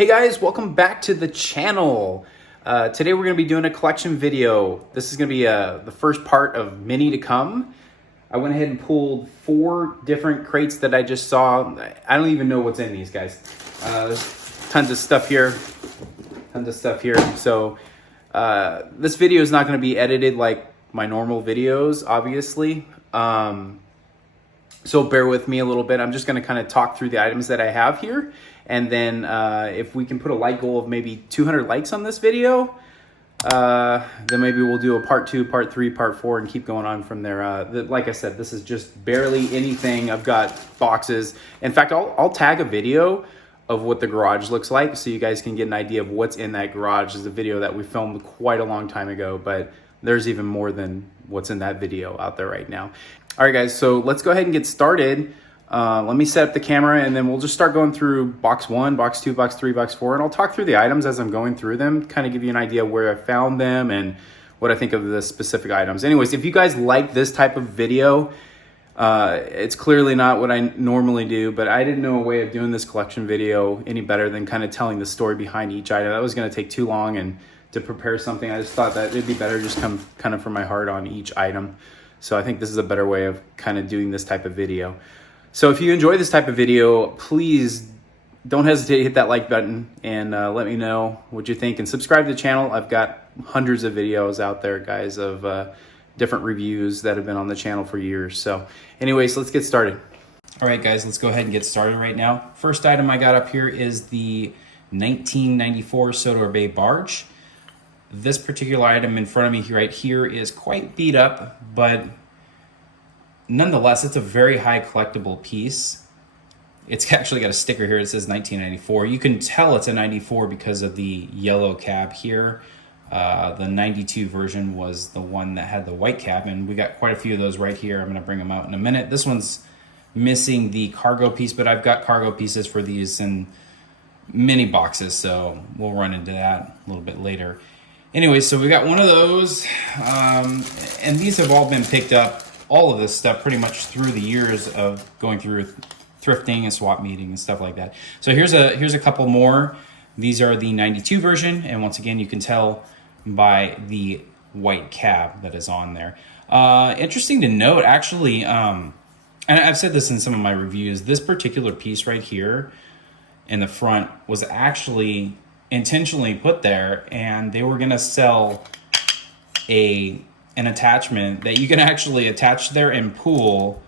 Hey guys, welcome back to the channel. Today we're going to be doing a collection video. This is going to be the first part of many to come. I went ahead and pulled 4 different crates that I just saw. I don't even know what's in these, guys. There's tons of stuff here. So this video is not going to be edited like my normal videos, obviously. So bear with me a little bit. I'm just going to kind of talk through the items that I have here. And then if we can put a like goal of maybe 200 likes on this video, then maybe we'll do a part 2, part 3, part 4, and keep going on from there. Like I said, this is just barely anything. I've got boxes. In fact, I'll tag a video of what the garage looks like so you guys can get an idea of what's in that garage. It's a video that we filmed quite a long time ago, but there's even more than what's in that video out there right now. All right, guys, so let's go ahead and get started. Let me set up the camera and then we'll just start going through box 1, box 2, box 3, box 4, and I'll talk through the items as I'm going through them, kind of give you an idea of where I found them and what I think of the specific items. Anyways, if you guys like this type of video, it's clearly not what I normally do, but I didn't know a way of doing this collection video any better than kind of telling the story behind each item. That was going to take too long, and to prepare something, I just thought that it'd be better just come kind of from my heart on each item. So I think this is a better way of kind of doing this type of video. So if you enjoy this type of video, please don't hesitate to hit that like button and let me know what you think, and subscribe to the channel. I've got hundreds of videos out there, guys, of different reviews that have been on the channel for years. So anyways, let's get started. All right, guys, let's go ahead and get started right now. First item I got up here is the 1994 Sodor Bay Barge. This particular item in front of me right here is quite beat up, but nonetheless, it's a very high collectible piece. It's actually got a sticker here that says 1994. You can tell it's a 94 because of the yellow cab here. The 92 version was the one that had the white cab, and we got quite a few of those right here. I'm going to bring them out in a minute. This one's missing the cargo piece, but I've got cargo pieces for these in mini boxes, so we'll run into that a little bit later. Anyway, so we got one of those, and these have all been picked up, all of this stuff pretty much through the years of going through thrifting and swap meeting and stuff like that. So here's a couple more. These are the 92 version, and once again, you can tell by the white cab that is on there. Interesting to note, actually, and I've said this in some of my reviews, this particular piece right here in the front was actually intentionally put there, and they were going to sell an attachment that you can actually attach there and pull.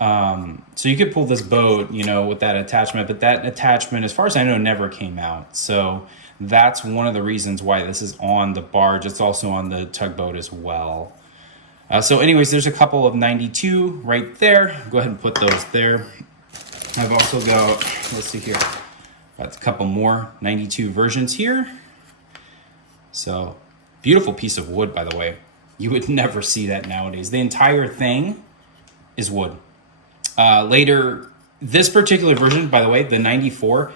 So you could pull this boat, you know, with that attachment, but that attachment, as far as I know, never came out. So that's one of the reasons why this is on the barge. It's also on the tugboat as well. So anyways, there's a couple of 92 right there. Go ahead and put those there. I've also got, let's see here, got a couple more 92 versions here. So beautiful piece of wood, by the way. You would never see that nowadays. The entire thing is wood. Later, this particular version, by the way, the 94,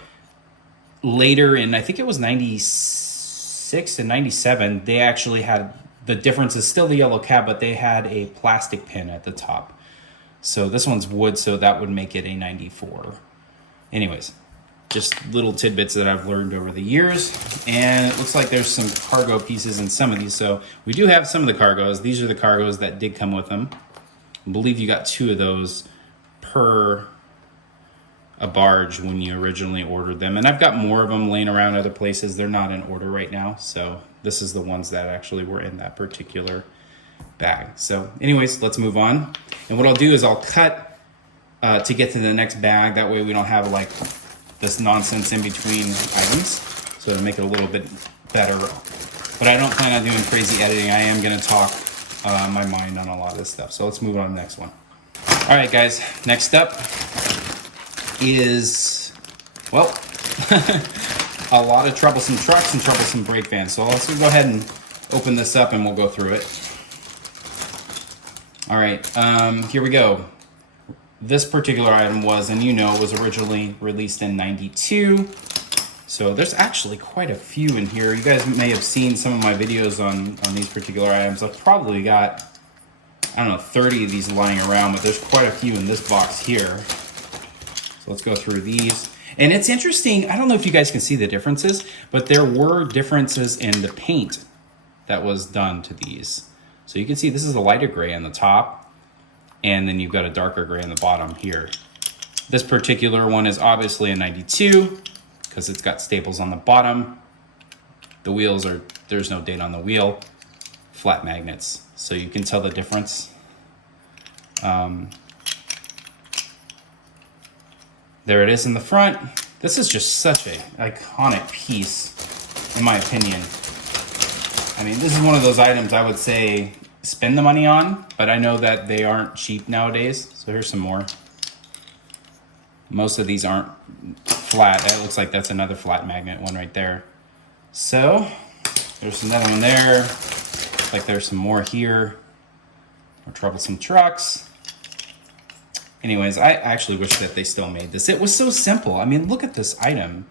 later in, I think it was 96 and 97, they actually had, the difference is still the yellow cab, but they had a plastic pin at the top. So this one's wood, so that would make it a 94. Anyways, just little tidbits that I've learned over the years. And it looks like there's some cargo pieces in some of these. So we do have some of the cargos. These are the cargos that did come with them. I believe you got 2 of those per a barge when you originally ordered them. And I've got more of them laying around other places. They're not in order right now. So this is the ones that actually were in that particular bag. So anyways, let's move on. And what I'll do is I'll cut to get to the next bag. That way we don't have like this nonsense in between items, so to make it a little bit better. But I don't plan on doing crazy editing. I am going to talk my mind on a lot of this stuff. So let's move on to the next one. All right, guys, next up is, well, a lot of troublesome trucks and troublesome brake vans. So let's go ahead and open this up and we'll go through it. All right, here we go. This particular item was, and you know, was originally released in 92. So there's actually quite a few in here. You guys may have seen some of my videos on these particular items. I've probably got, I don't know, 30 of these lying around, but there's quite a few in this box here. So let's go through these. And it's interesting, I don't know if you guys can see the differences, but there were differences in the paint that was done to these. So you can see this is a lighter gray on the top, and then you've got a darker gray on the bottom here. This particular one is obviously a 92 because it's got staples on the bottom. The wheels are, there's no date on the wheel, flat magnets. So you can tell the difference. There it is in the front. This is just such an iconic piece, in my opinion. I mean, this is one of those items I would say spend the money on, but I know that they aren't cheap nowadays. So here's some more. Most of these aren't flat. That looks like that's another flat magnet one right there. So there's another one there. Looks like there's some more here. More Troublesome trucks. Anyways, I actually wish that they still made this. It was so simple. I mean, look at this item.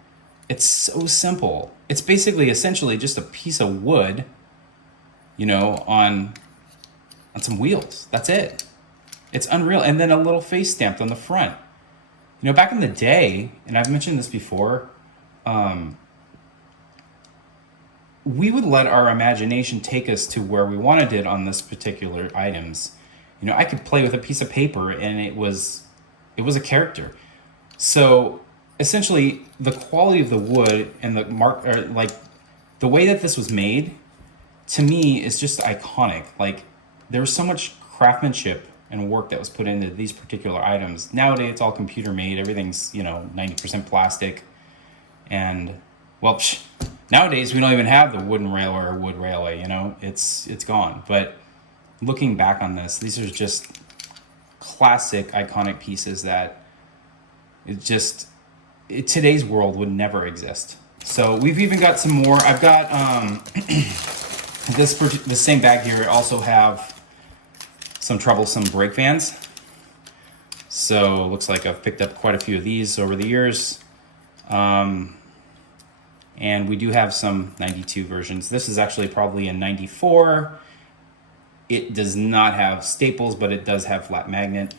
It's so simple. It's basically essentially just a piece of wood, you know, on some wheels. That's it. It's unreal. And then a little face stamped on the front. You know, back in the day, and I've mentioned this before, we would let our imagination take us to where we wanted it on this particular items. You know, I could play with a piece of paper and it was a character. So essentially the quality of the wood and the mark, or like the way that this was made, to me is just iconic. Like there was so much craftsmanship and work that was put into these particular items. Nowadays it's all computer made. Everything's, you know, 90% plastic. And well, nowadays we don't even have the wooden railway or wood railway, you know, it's gone. But looking back on this, these are just classic, iconic pieces that today's world would never exist. So we've even got some more. I've got this same bag here. I also have some Troublesome brake vans. So it looks like I've picked up quite a few of these over the years. And we do have some 92 versions. This is actually probably a 94. It does not have staples, but it does have flat magnet.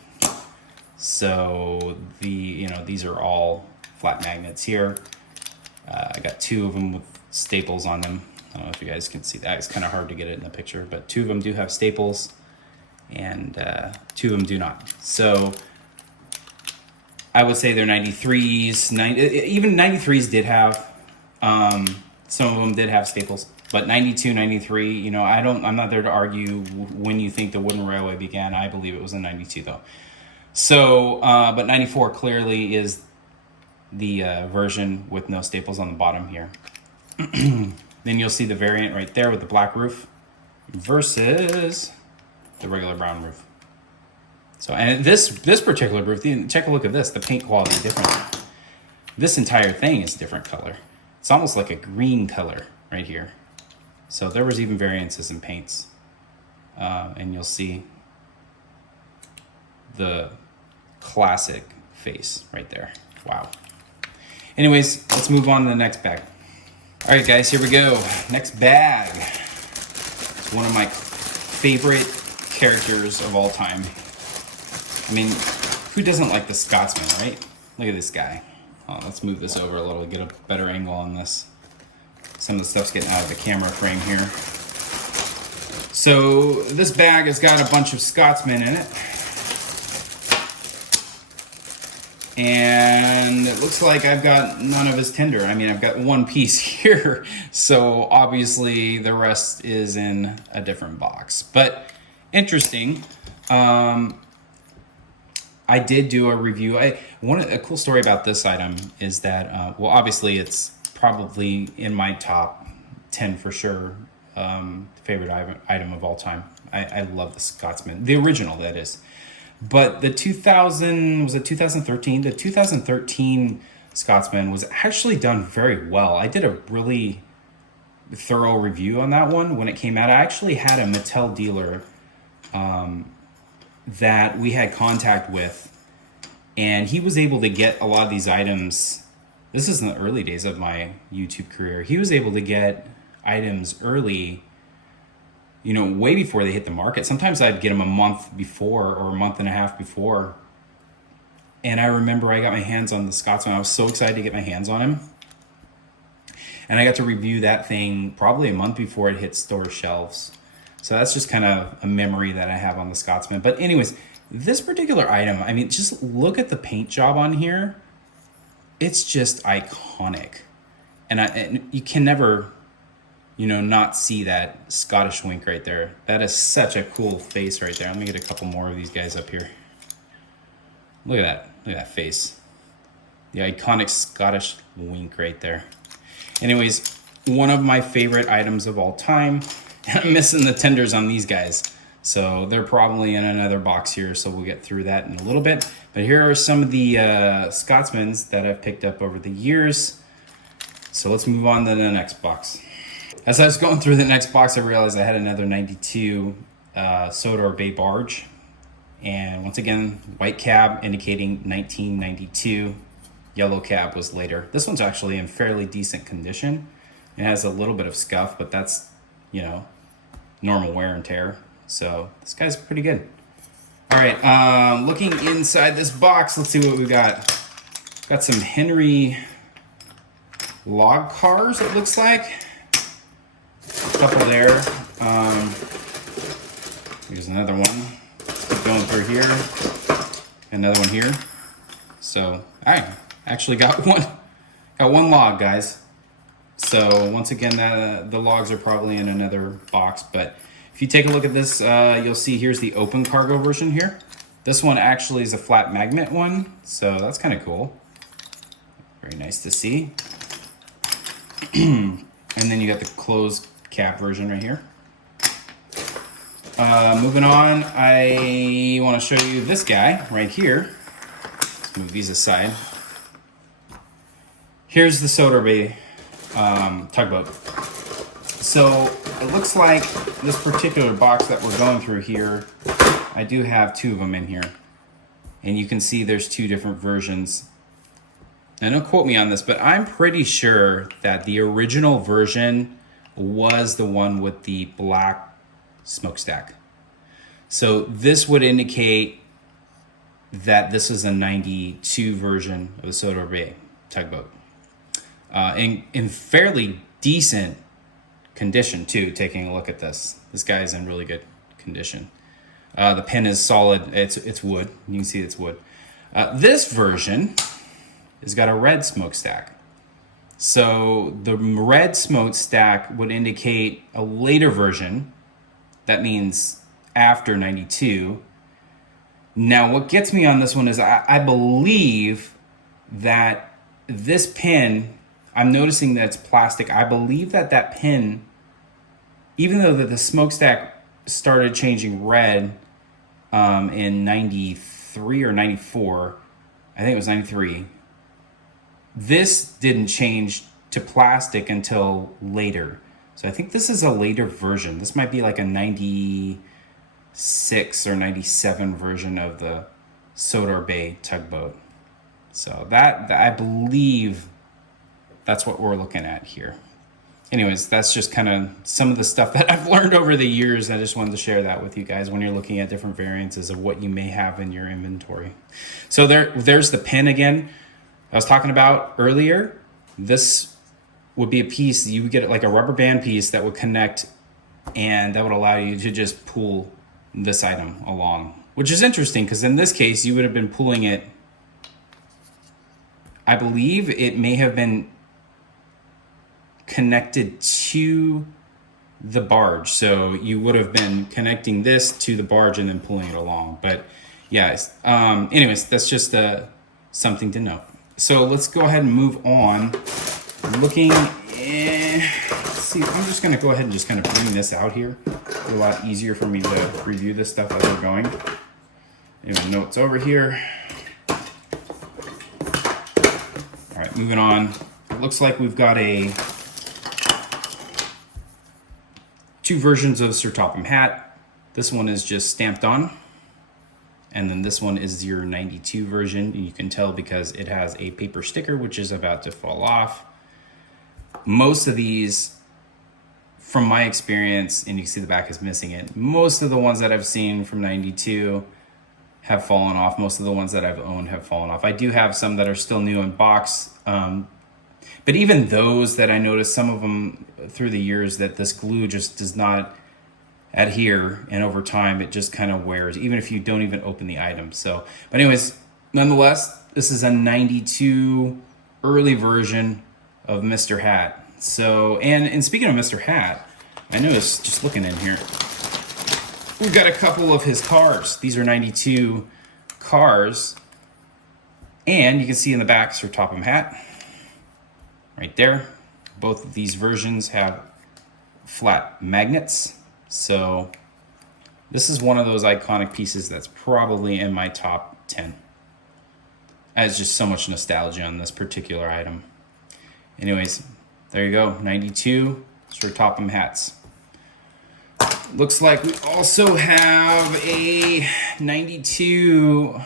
So these are all flat magnets here. I got two of them with staples on them. I don't know if you guys can see that. It's kind of hard to get it in the picture, but two of them do have staples and two of them do not. So I would say they're 93s. Even 93s did have, some of them did have staples. But 92, 93, you know, I'm not there to argue when you think the wooden railway began. I believe it was in 92 though. So, but 94 clearly is the version with no staples on the bottom here. Then you'll see the variant right there with the black roof versus the regular brown roof. So, and this particular roof, check a look at this, the paint quality is different. This entire thing is a different color. It's almost like a green color right here. So there was even variances in paints. And you'll see the classic face right there. Wow. Anyways, let's move on to the next bag. All right, guys, here we go. Next bag. It's one of my favorite characters of all time. I mean, who doesn't like the Scotsman, right? Look at this guy. Oh, let's move this over a little, get a better angle on this. Some of the stuff's getting out of the camera frame here. So this bag has got a bunch of Scotsmen in it. And it looks like I've got none of his tinder. I mean, I've got one piece here. So obviously the rest is in a different box. But interesting. I did do a review. A cool story about this item is that, well, obviously it's probably in my top 10 for sure, favorite item of all time. I love the Scotsman, the original that is. But the 2013? The 2013 Scotsman was actually done very well. I did a really thorough review on that one when it came out. I actually had a Mattel dealer that we had contact with, and he was able to get a lot of these items. This is in the early days of my YouTube career. He was able to get items early, you know, way before they hit the market. Sometimes I'd get them a month before or a month and a half before. and I remember I got my hands on the Scotsman. I was so excited to get my hands on him. And I got to review that thing probably a month before it hit store shelves. So that's just kind of a memory that I have on the Scotsman. But anyways, this particular item, I mean, just look at the paint job on here. It's just iconic. And you can never, you know, not see that Scottish wink right there. That is such a cool face right there. Let me get a couple more of these guys up here. Look at that. Look at that face. The iconic Scottish wink right there. Anyways, one of my favorite items of all time. I'm missing the tenders on these guys. So they're probably in another box here, so we'll get through that in a little bit. But here are some of the Scotsmans that I've picked up over the years. So let's move on to the next box. As I was going through the next box, I realized I had another 92 Sodor Bay Barge. And once again, white cab indicating 1992. Yellow cab was later. This one's actually in fairly decent condition. It has a little bit of scuff, but that's, you know, normal wear and tear. So this guy's pretty good. All right, looking inside this box, let's see what we got. Got some Henry log cars, it looks like. A couple there. Here's another one. Keep going through here. Another one here. So, I actually got one log, guys. So once again, the logs are probably in another box, but if you take a look at this, you'll see here's the open cargo version here. This one actually is a flat magnet one, so that's kind of cool. Very nice to see. And then you got the closed cab version right here. Moving on, I want to show you this guy right here. Let's move these aside. Here's the Sodor Bay tugboat. So it looks like this particular box that we're going through here, I do have two of them in here. And you can see there's two different versions. And don't quote me on this, but I'm pretty sure that the original version was the one with the black smokestack. So this would indicate that this is a 92 version of the Sodor Bay tugboat. In fairly decent condition too, taking a look at this. This guy is in really good condition. The pin is solid, it's wood, you can see it's wood. This version has got a red smokestack. So the red smokestack would indicate a later version. That means after 92. Now what gets me on this one is I believe that this pin, I'm noticing that it's plastic. I believe that that pin, even though the smokestack started changing red in 93 or 94, I think it was 93, this didn't change to plastic until later. So I think this is a later version. This might be like a 96 or 97 version of the Sodor Bay tugboat. So that I believe that's what we're looking at here. Anyways, that's just kind of some of the stuff that I've learned over the years. I just wanted to share that with you guys when you're looking at different variances of what you may have in your inventory. So there's the pin again I was talking about earlier. This would be a piece, you would get like a rubber band piece that would connect, and that would allow you to just pull this item along, which is interesting because in this case, you would have been pulling it, I believe it may have been connected to the barge. So you would have been connecting this to the barge and then pulling it along. But yeah, anyways, that's just something to know. So let's go ahead and move on. Looking, let's see, I'm just gonna go ahead and just kind of bring this out here. It's a lot easier for me to review this stuff as we're going. Anyway, notes over here. All right, moving on. It looks like we've got two versions of Sir Topham Hatt. This one is just stamped on. And then this one is your 92 version. You can tell because it has a paper sticker, which is about to fall off. Most of these, from my experience, and you can see the back is missing it, most of the ones that I've seen from 92 have fallen off. Most of the ones that I've owned have fallen off. I do have some that are still new in box, but even those that I noticed, some of them through the years, that this glue just does not adhere, and over time it just kind of wears, even if you don't even open the item. So, but anyways, nonetheless, this is a 92 early version of Mr. Hatt. So, and speaking of Mr. Hatt, I noticed just looking in here, we've got a couple of his cars. These are 92 cars, and you can see in the backs for Topham Hatt right there. Both of these versions have flat magnets. So this is one of those iconic pieces that's probably in my top 10. There's just so much nostalgia on this particular item. Anyways, there you go, 92 for Topham Hatts. Looks like we also have a 92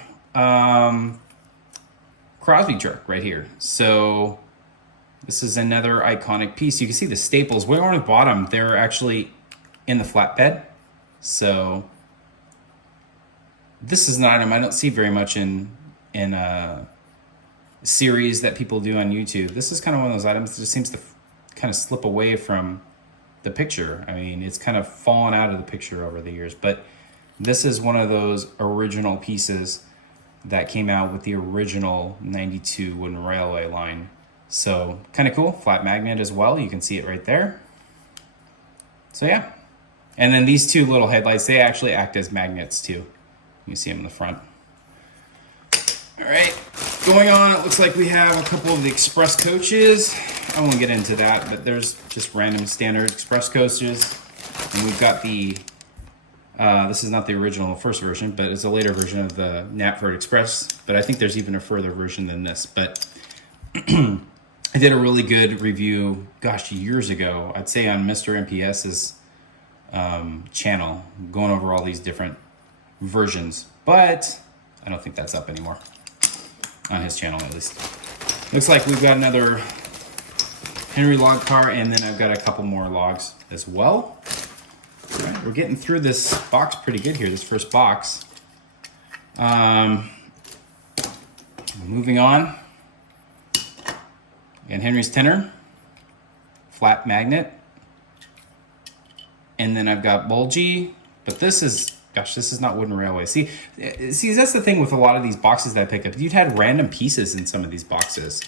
Crosby truck right here. So this is another iconic piece. You can see the staples way on the bottom. They're actually in the flatbed. So this is an item I don't see very much in a series that people do on YouTube. This is kind of one of those items that just seems to kind of slip away from the picture. I mean, it's kind of fallen out of the picture over the years, but this is one of those original pieces that came out with the original 92 Wooden Railway line. So kind of cool, flat magnet as well. You can see it right there. So yeah. And then these two little headlights, they actually act as magnets too. You see them in the front. All right, going on, it looks like we have a couple of the express coaches. I won't get into that, but there's just random standard express coaches. And we've got the, this is not the original first version, but it's a later version of the Knapford Express. But I think there's even a further version than this. But I did a really good review, gosh, years ago, I'd say on Mr. MPS's channel, going over all these different versions. But I don't think that's up anymore, on his channel at least. Looks like we've got another Henry log car, and then I've got a couple more logs as well. All right, we're getting through this box pretty good here, this first box. Moving on. Again, Henry's tenor, flat magnet. And then I've got bulgy, but this is, gosh, this is not Wooden Railway. See, that's the thing with a lot of these boxes that I pick up. You'd had random pieces in some of these boxes.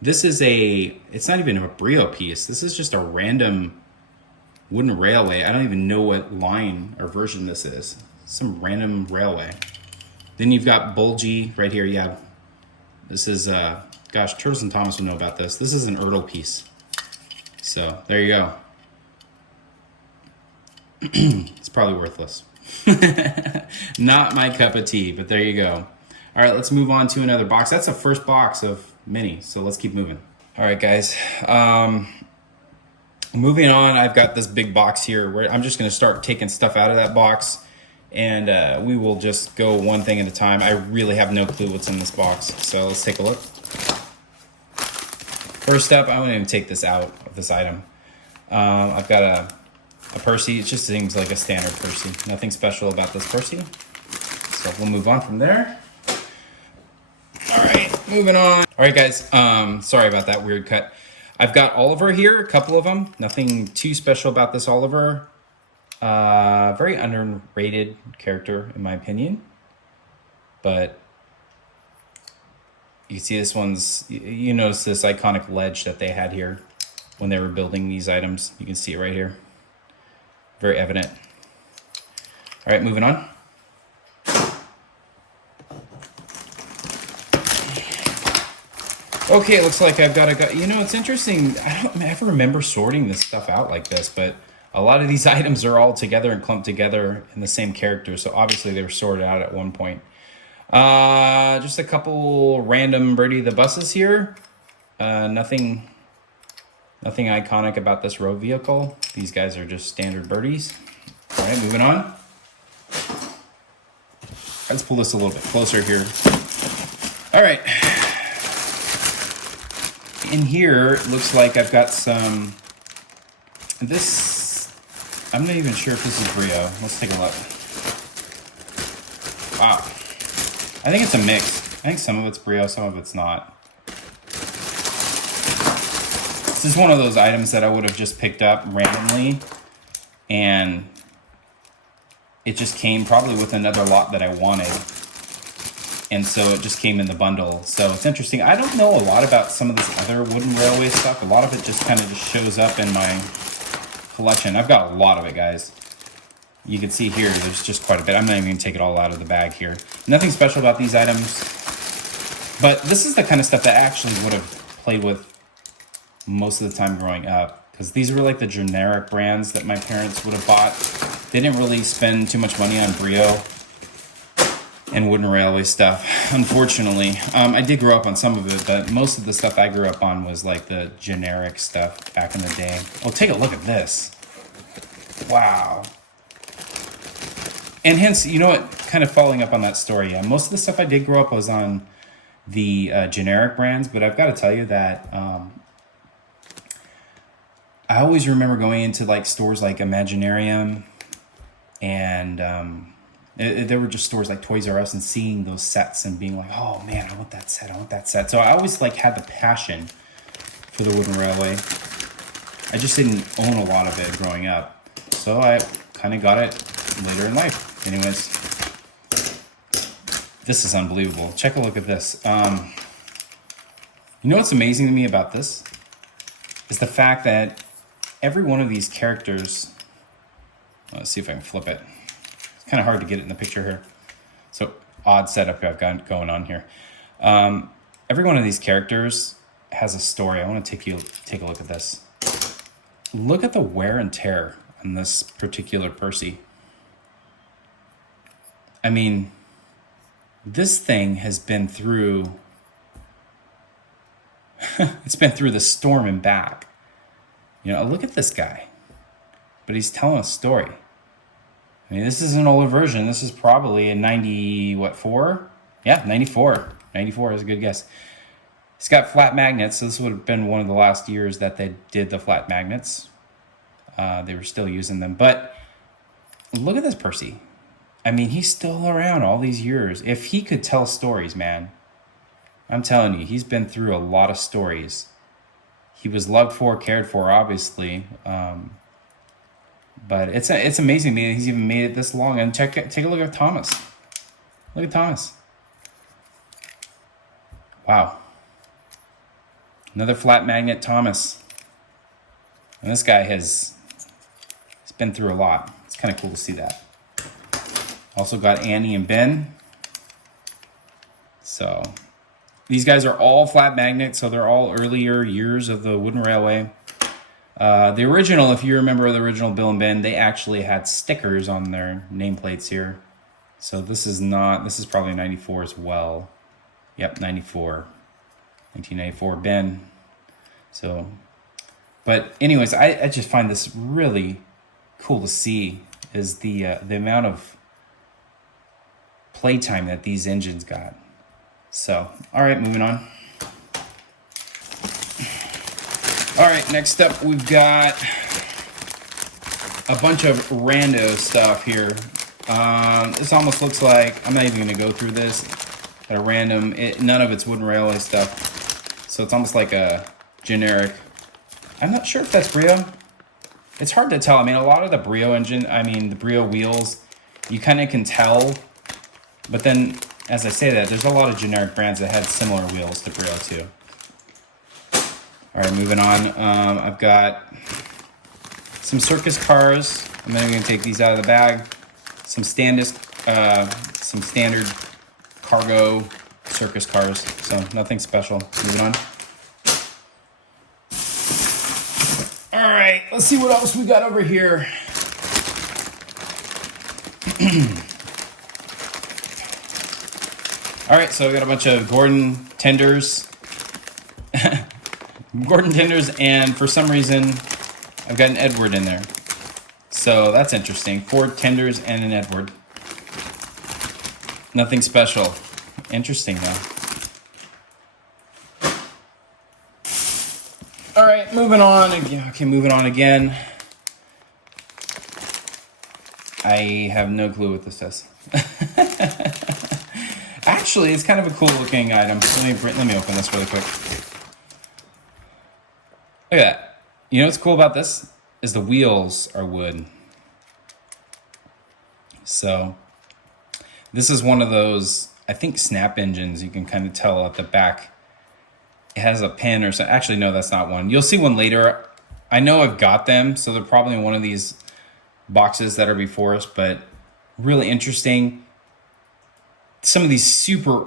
This is it's not even a Brio piece. This is just a random Wooden Railway. I don't even know what line or version this is. Some random railway. Then you've got bulgy right here. Yeah, this is, gosh, Turtles and Thomas will know about this. This is an Ertl piece. So there you go. It's probably worthless. Not my cup of tea, but there you go. All right, let's move on to another box. That's the first box of many, so let's keep moving. All right, guys. Moving on, I've got this big box here where I'm just going to start taking stuff out of that box, and we will just go one thing at a time. I really have no clue what's in this box, so let's take a look. First up, I won't even take this out of this item. I've got a Percy. It just seems like a standard Percy. Nothing special about this Percy. So we'll move on from there. All right, moving on. All right, guys. Sorry about that weird cut. I've got Oliver here, a couple of them. Nothing too special about this Oliver. Very underrated character, in my opinion. But you see this one's, you notice this iconic ledge that they had here when they were building these items. You can see it right here. Very evident. All right, moving on. Okay, it looks like I've got a guy. You know, it's interesting. I don't ever remember sorting this stuff out like this, but a lot of these items are all together and clumped together in the same character. So obviously they were sorted out at one point. Just a couple random Birdie the Buses here. Nothing iconic about this road vehicle. These guys are just standard birdies. All right, moving on. Let's pull this a little bit closer here. All right. In here, it looks like I've got some, I'm not even sure if this is Brio. Let's take a look. Wow. I think it's a mix. I think some of it's Brio, some of it's not. This is one of those items that I would have just picked up randomly, and it just came probably with another lot that I wanted. And so it just came in the bundle. So it's interesting. I don't know a lot about some of this other wooden railway stuff. A lot of it just kind of just shows up in my collection. I've got a lot of it, guys. You can see here, there's just quite a bit. I'm not even gonna take it all out of the bag here. Nothing special about these items, but this is the kind of stuff that I actually would have played with most of the time growing up, because these were like the generic brands that my parents would have bought. They didn't really spend too much money on Brio and wooden railway stuff, unfortunately. I did grow up on some of it, but most of the stuff I grew up on was like the generic stuff back in the day. Oh, take a look at this. Wow. And hence, you know what, kind of following up on that story, yeah, most of the stuff I did grow up was on the generic brands, but I've got to tell you that I always remember going into like stores like Imaginarium, and there were just stores like Toys R Us, and seeing those sets and being like, oh man, I want that set, I want that set. So I always like had the passion for the wooden railway. I just didn't own a lot of it growing up, so I kind of got it later in life. Anyways, this is unbelievable. Check a look at this. You know what's amazing to me about this is the fact that every one of these characters, let's see if I can flip it. It's kind of hard to get it in the picture here. So odd setup I've got going on here. Every one of these characters has a story. I want to take a look at this. Look at the wear and tear on this particular Percy. I mean, this thing has been through, it's been through the storm and back. You know, look at this guy, but he's telling a story. I mean, this is an older version. This is probably a 4? Yeah, 94. 94 is a good guess. It's got flat magnets, so this would have been one of the last years that they did the flat magnets. They were still using them, but look at this Percy. I mean, he's still around all these years. If he could tell stories, man, I'm telling you, he's been through a lot of stories. He was loved for, cared for, obviously. But it's amazing, man. He's even made it this long. And take a look at Thomas. Look at Thomas. Wow. Another flat magnet Thomas. And this guy he's been through a lot. It's kind of cool to see that. Also got Annie and Ben. So these guys are all flat magnets, so they're all earlier years of the wooden railway. The original, if you remember the original Bill and Ben, they actually had stickers on their nameplates here. So this is probably 94 as well. Yep, 94. 1994 Ben. So, but anyways, I just find this really cool to see, is the amount of playtime that these engines got. So, all right, moving on. All right, next up we've got a bunch of rando stuff here. This almost looks like, I'm not even gonna go through this at a random, none of it's wooden railway stuff. So it's almost like a generic. I'm not sure if that's Brio. It's hard to tell. I mean, a lot of the Brio the Brio wheels, you kind of can tell. But then, as I say that, there's a lot of generic brands that had similar wheels to Brio too. All right, moving on. I've got some circus cars. I'm then going to take these out of the bag. Some standard cargo circus cars. So nothing special. Moving on. All right, let's see what else we got over here. All right, so we got a bunch of Gordon tenders. Gordon tenders, and for some reason, I've got an Edward in there. So that's interesting. 4 tenders and an Edward. Nothing special. Interesting, though. All right, moving on again. Okay, moving on again. I have no clue what this is. I actually, it's kind of a cool looking item. Let me open this really quick. Look at that. You know what's cool about this? Is the wheels are wood. So this is one of those, I think, snap engines. You can kind of tell at the back. It has a pin or something. Actually, no, that's not one. You'll see one later. I know I've got them, so they're probably in one of these boxes that are before us, but really interesting. Some of these super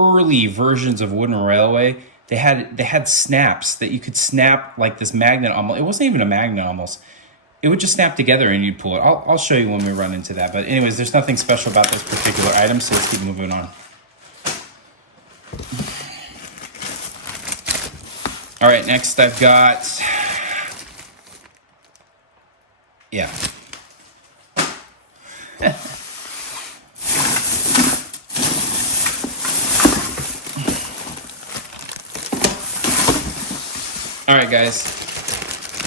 early versions of Wooden Railway, they had snaps that you could snap like this magnet almost. It wasn't even a magnet almost. It would just snap together and you'd pull it. I'll show you when we run into that. But anyways, there's nothing special about this particular item, so let's keep moving on. All right, next I've got, yeah. All right, guys,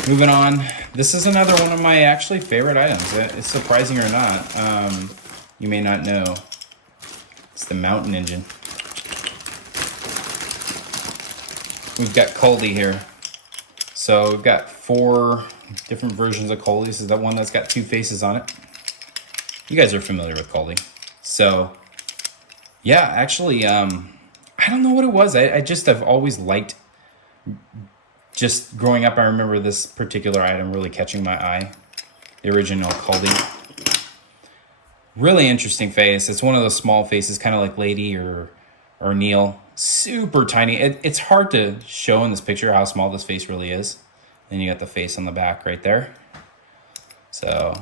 moving on. This is another one of my actually favorite items. It's surprising or not. You may not know. It's the mountain engine. We've got Coldy here. So we've got 4 different versions of Coldy. This is the one that's got 2 faces on it. You guys are familiar with Coldy. So yeah, actually, I don't know what it was. I've always liked, just growing up, I remember this particular item really catching my eye. The original Coldy. Really interesting face. It's one of those small faces, kind of like Lady or Neil. Super tiny. It's hard to show in this picture how small this face really is. Then you got the face on the back right there. So,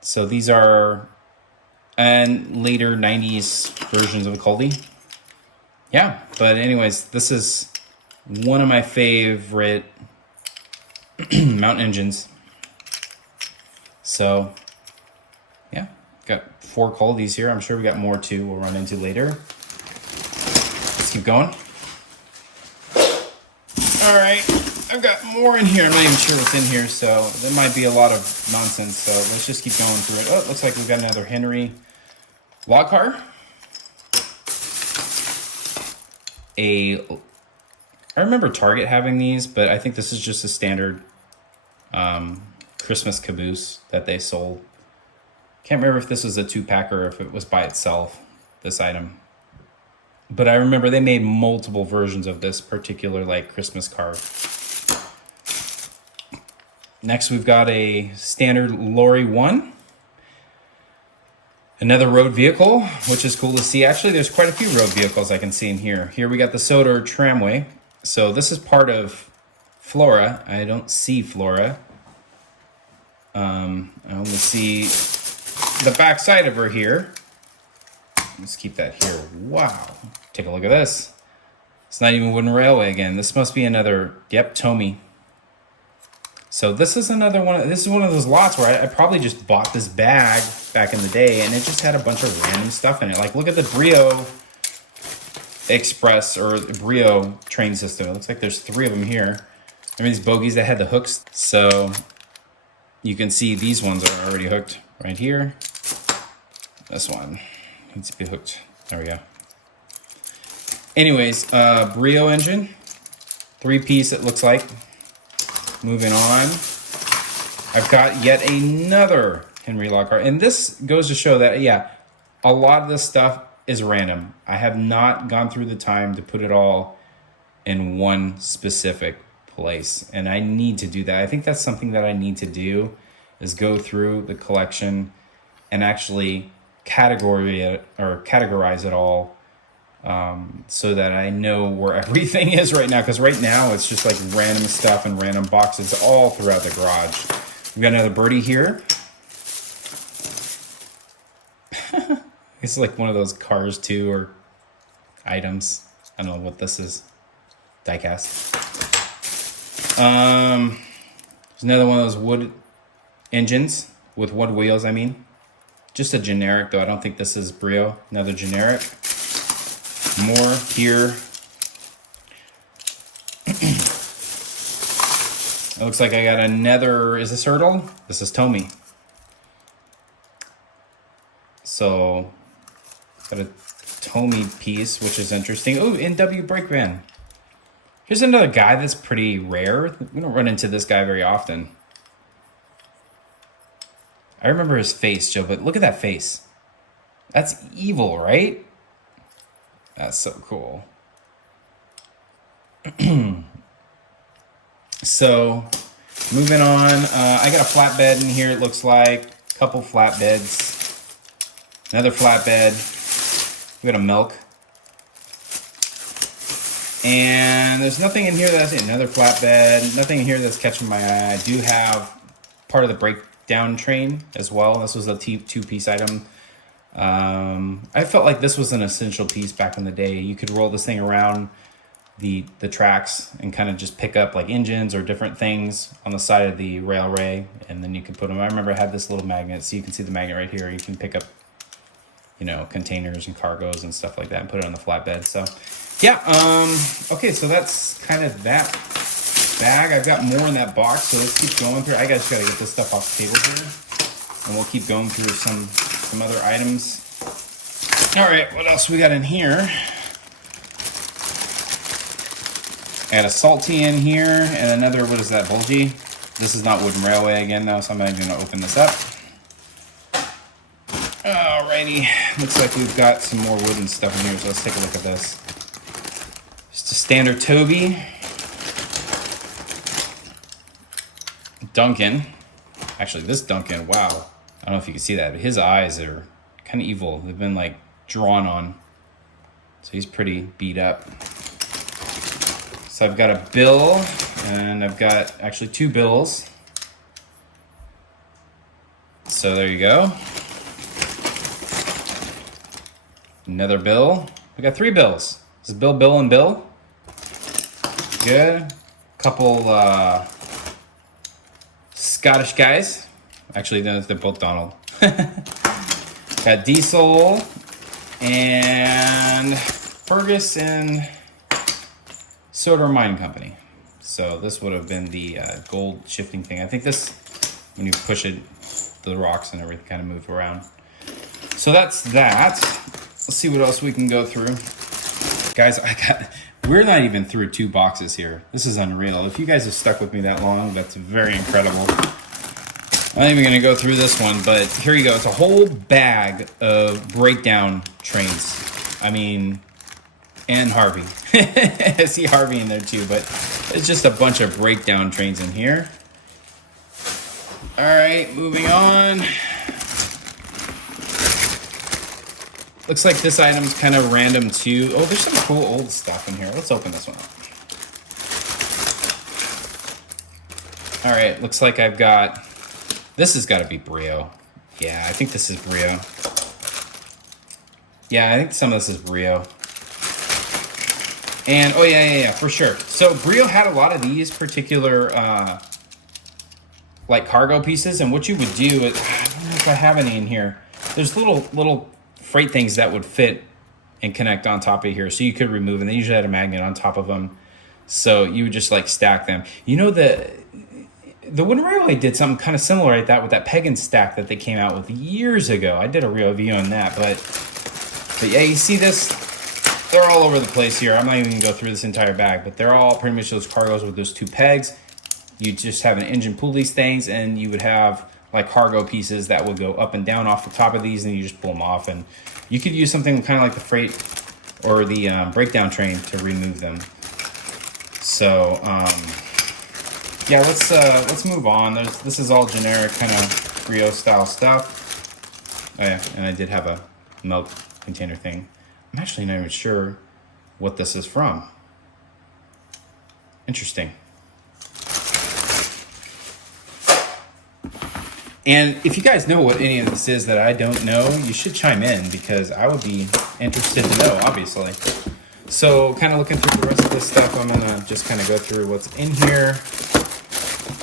so these are and later 90s versions of a Coldy. Yeah, but anyways, this is one of my favorite mountain engines. So, yeah, got 4 Coldys here. I'm sure we got more too we'll run into later. Let's keep going. All right, I've got more in here. I'm not even sure what's in here, so there might be a lot of nonsense. So let's just keep going through it. Oh, it looks like we've got another Henry log car. I remember Target having these, but I think this is just a standard Christmas caboose that they sold. Can't remember if this was a 2-pack or if it was by itself, this item. But I remember they made multiple versions of this particular like Christmas card. Next, we've got a standard Lorry 1. Another road vehicle, which is cool to see. Actually, there's quite a few road vehicles I can see in here. Here we got the Sodor Tramway. So this is part of Flora. I don't see Flora. I only see the back side of her here. Let's keep that here. Wow. Take a look at this. It's not even Wooden Railway again. This must be another, yep, Tommy. So this is another one. This is one of those lots where I probably just bought this bag back in the day, and it just had a bunch of random stuff in it. Like, look at the Brio Express or Brio train system. It looks like there's 3 of them here. Remember these bogies that had the hooks? So you can see these ones are already hooked right here. This one needs to be hooked. There we go. Anyways, Brio engine, 3-piece it looks like. Moving on, I've got yet another Henry log car, and this goes to show that, yeah, a lot of this stuff is random. I have not gone through the time to put it all in one specific place, and I need to do that. I think that's something that I need to do, is go through the collection and actually categorize it all, so that I know where everything is right now. Because right now it's just like random stuff and random boxes all throughout the garage. We've got another birdie here. It's like one of those Cars 2 or items. I don't know what this is. Diecast. There's another one of those wood engines with wood wheels, I mean. Just a generic, though. I don't think this is Brio. Another generic. More here. It looks like I got another, is this Hurdle? This is Tommy. So, got a homey piece, which is interesting. Oh, NW brake van. Here's another guy that's pretty rare. We don't run into this guy very often. I remember his face, Joe, but look at that face. That's evil, right? That's so cool. So, moving on. I got a flatbed in here, it looks like. A couple flatbeds. Another flatbed. We got a milk. And there's nothing in here that's another flatbed. Nothing in here that's catching my eye. I do have part of the breakdown train as well. This was a two-piece item. I felt like this was an essential piece back in the day. You could roll this thing around the tracks and kind of just pick up like engines or different things on the side of the railway, and then you can put them. I remember I had this little magnet, so you can see the magnet right here. You can pick up, you know, containers and cargoes and stuff like that and put it on the flatbed. So yeah, okay, so that's kind of that bag. I've got more in that box, so let's keep going through. I just gotta get this stuff off the table here, and we'll keep going through some other items. All right, what else we got in here? I got a salty in here and another, what is that, bulgy? This is not Wooden Railway again though, so I'm not even gonna open this up. Alrighty, looks like we've got some more wooden stuff in here, so let's take a look at this. Just a standard Toby. Duncan. Actually, this Duncan, wow. I don't know if you can see that, but his eyes are kind of evil. They've been like drawn on. So he's pretty beat up. So I've got a bill, and I've got actually two bills. So there you go. Another bill. We got three bills. This is Bill, Bill, and Bill. Good. Couple Scottish guys. Actually, no, they're both Donald. Got Diesel and Fergus and Soda Mine Company. So this would have been the gold shifting thing. I think this, when you push it, the rocks and everything kind of move around. So that's that. Let's see what else we can go through. Guys, we're not even through two boxes here. This is unreal. If you guys have stuck with me that long, that's very incredible. I'm not even gonna go through this one, but here you go. It's a whole bag of breakdown trains. I mean, and Harvey. I see Harvey in there too, but it's just a bunch of breakdown trains in here. All right, moving on. Looks like this item's kind of random too. Oh, there's some cool old stuff in here. Let's open this one up. All right, looks like I've got, this has got to be Brio. Yeah, I think this is Brio. Yeah, I think some of this is Brio. And, oh yeah, for sure. So Brio had a lot of these particular, like cargo pieces. And what you would do is, I don't know if I have any in here. There's little freight things that would fit and connect on top of here. So you could remove, and they usually had a magnet on top of them. So you would just like stack them. You know, the Wooden Railway did something kind of similar like that with that peg and stack that they came out with years ago. I did a review on that, but yeah, you see this? They're all over the place here. I'm not even gonna go through this entire bag, but they're all pretty much those cargoes with those two pegs. You just have an engine pull these things, and you would have like cargo pieces that would go up and down off the top of these, and you just pull them off. And you could use something kind of like the freight or the breakdown train to remove them. So yeah, let's move on. This is all generic kind of Brio style stuff. Oh yeah, and I did have a milk container thing. I'm actually not even sure what this is from. Interesting. And if you guys know what any of this is that I don't know, you should chime in, because I would be interested to know, obviously. So kind of looking through the rest of this stuff, I'm gonna just kind of go through what's in here.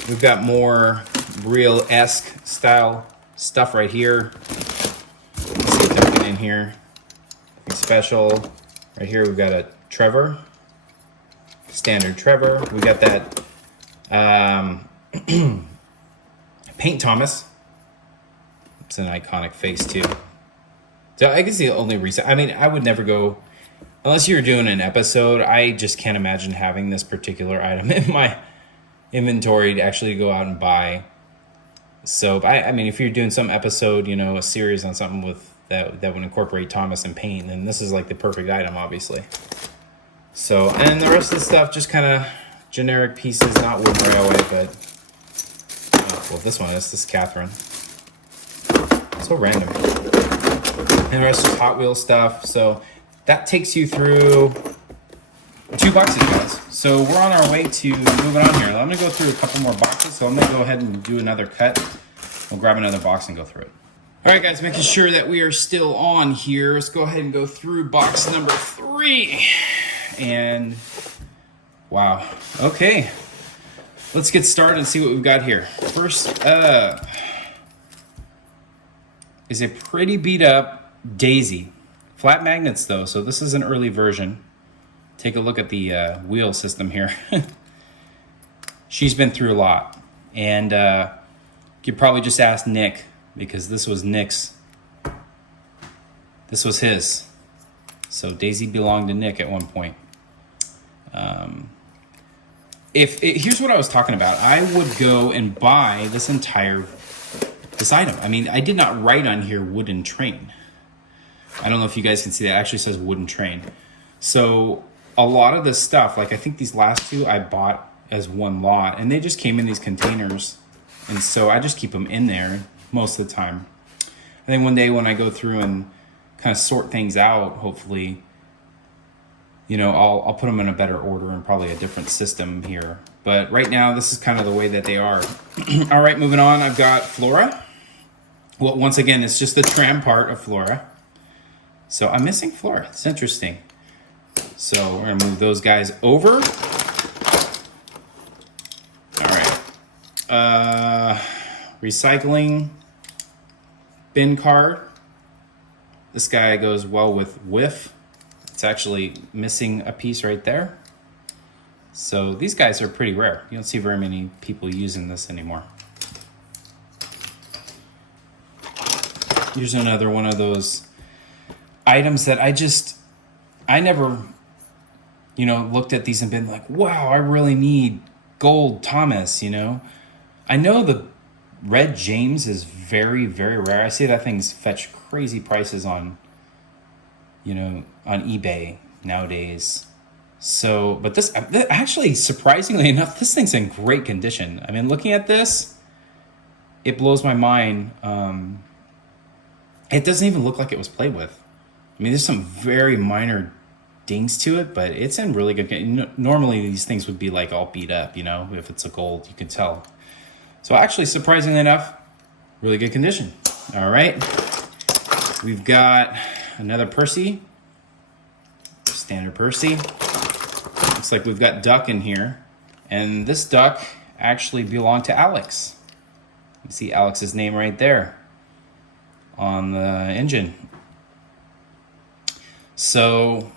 We've got more Brio-esque style stuff right here. Let's see if there's in here. Special. Right here we've got a Trevor. Standard Trevor. We got that Paint Thomas. It's an iconic face too. So I guess the only reason, I mean, I would never go, unless you're doing an episode, I just can't imagine having this particular item in my inventory to actually go out and buy. So, I mean, if you're doing some episode, you know, a series on something with that would incorporate Thomas and paint, then this is like the perfect item, obviously. So, and the rest of the stuff, just kind of generic pieces, not wooden railway, but, well, this one is Catherine. So random. And the rest is Hot Wheels stuff. So that takes you through 2 boxes, guys. So we're on our way to moving on here. I'm going to go through a couple more boxes. So I'm going to go ahead and do another cut. We'll grab another box and go through it. All right, guys, making sure that we are still on here. Let's go ahead and go through box number 3. And wow. Okay. Let's get started and see what we've got here. First up is a pretty beat up Daisy. Flat magnets though, so this is an early version. Take a look at the wheel system here. She's been through a lot. And you probably just ask Nick, because this was Nick's. This was his. So Daisy belonged to Nick at one point. Here's what I was talking about. I would go and buy this item. I mean, I did not write on here wooden train. I don't know if you guys can see that. It actually says wooden train. So a lot of this stuff, like I think these last 2 I bought as one lot, and they just came in these containers. And so I just keep them in there most of the time. I think one day when I go through and kind of sort things out, hopefully, you know, I'll put them in a better order and probably a different system here. But right now, this is kind of the way that they are. All right, moving on. I've got Flora. Well, once again, it's just the tram part of Flora. So I'm missing Flora. It's interesting. So we're going to move those guys over. All right. Recycling bin card. This guy goes well with whiff. It's actually missing a piece right there. So these guys are pretty rare. You don't see very many people using this anymore. Here's another one of those items that I never, you know, looked at these and been like, wow, I really need gold Thomas, you know. I know the red James is very, very rare. I see that things fetch crazy prices on, you know, on eBay nowadays. So, but this actually, surprisingly enough, this thing's in great condition. I mean, looking at this, it blows my mind. It doesn't even look like it was played with. I mean, there's some very minor dings to it, but it's in really good condition. Normally, these things would be like all beat up, you know, if it's a gold, you can tell. So actually, surprisingly enough, really good condition. All right. We've got another Percy. Standard Percy. Looks like we've got duck in here. And this duck actually belonged to Alex. You see Alex's name right there on the engine. So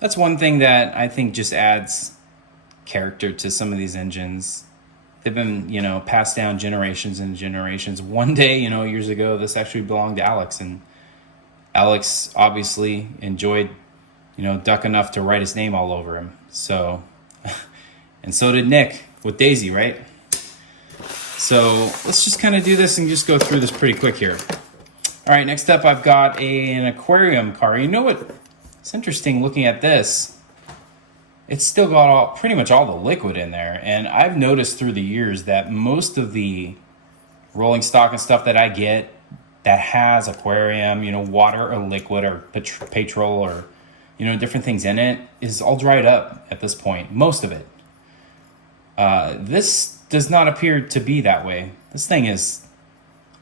that's one thing that I think just adds character to some of these engines. They've been, you know, passed down generations and generations. One day, you know, years ago, this actually belonged to Alex. And Alex obviously enjoyed, you know, duck enough to write his name all over him. So, and so did Nick with Daisy, right? So let's just kind of do this and just go through this pretty quick here. All right, next up, I've got an aquarium car. You know what? It's interesting looking at this. It's still got pretty much all the liquid in there. And I've noticed through the years that most of the rolling stock and stuff that I get that has aquarium, you know, water or liquid or petrol or, you know, different things in it is all dried up at this point. Most of it. This does not appear to be that way. This thing is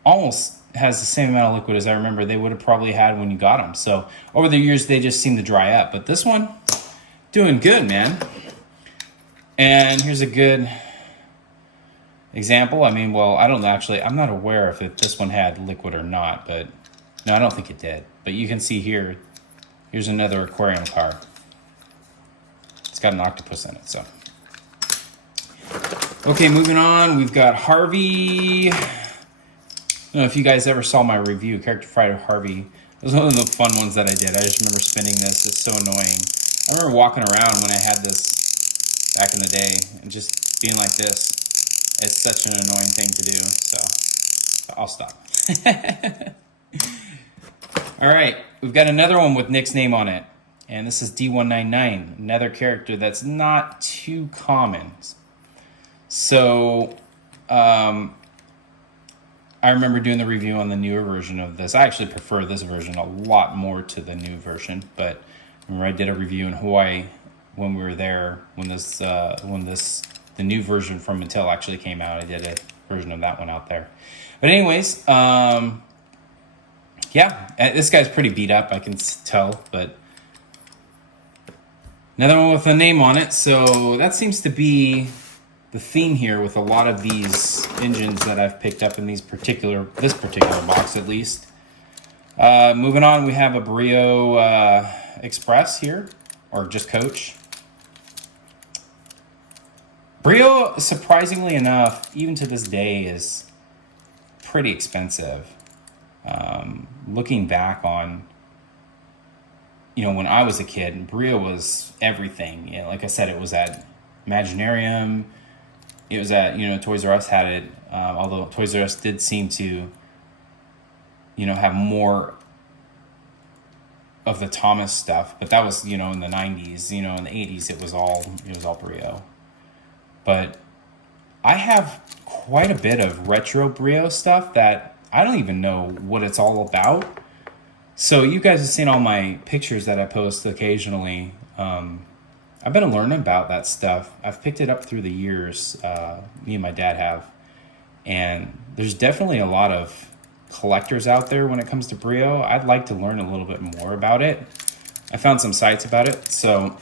almost has the same amount of liquid as I remember they would have probably had when you got them. So over the years, they just seem to dry up. But this one, doing good, man. And here's a good example. I mean, well, I don't actually, I'm not aware if this one had liquid or not, but no, I don't think it did. But you can see here, here's another aquarium car. It's got an octopus in it, so. Okay, moving on, we've got Harvey. I don't know if you guys ever saw my review, Character Fighter Harvey. It was one of the fun ones that I did. I just remember spinning this. It's so annoying. I remember walking around when I had this back in the day and just being like this. It's such an annoying thing to do. So I'll stop. All right, we've got another one with Nick's name on it. And this is D199, another character that's not too common. So, I remember doing the review on the newer version of this. I actually prefer this version a lot more to the new version. But remember, I did a review in Hawaii when we were there when the new version from Mattel actually came out. I did a version of that one out there. But anyways, yeah, this guy's pretty beat up, I can tell. But another one with a name on it. So that seems to be the theme here with a lot of these engines that I've picked up in this particular box, at least. Moving on, we have a Brio Express here, or just Coach. Brio, surprisingly enough, even to this day, is pretty expensive. Looking back on, when I was a kid, Brio was everything. Like I said, it was at Imaginarium. It was at, Toys R Us had it, although Toys R Us did seem to, have more of the Thomas stuff. But that was, in the 90s, in the 80s, it was all Brio. But I have quite a bit of retro Brio stuff that I don't even know what it's all about. So you guys have seen all my pictures that I post occasionally. I've been learning about that stuff. I've picked it up through the years. Me and my dad have. And there's definitely a lot of collectors out there when it comes to Brio. I'd like to learn a little bit more about it. I found some sites about it. So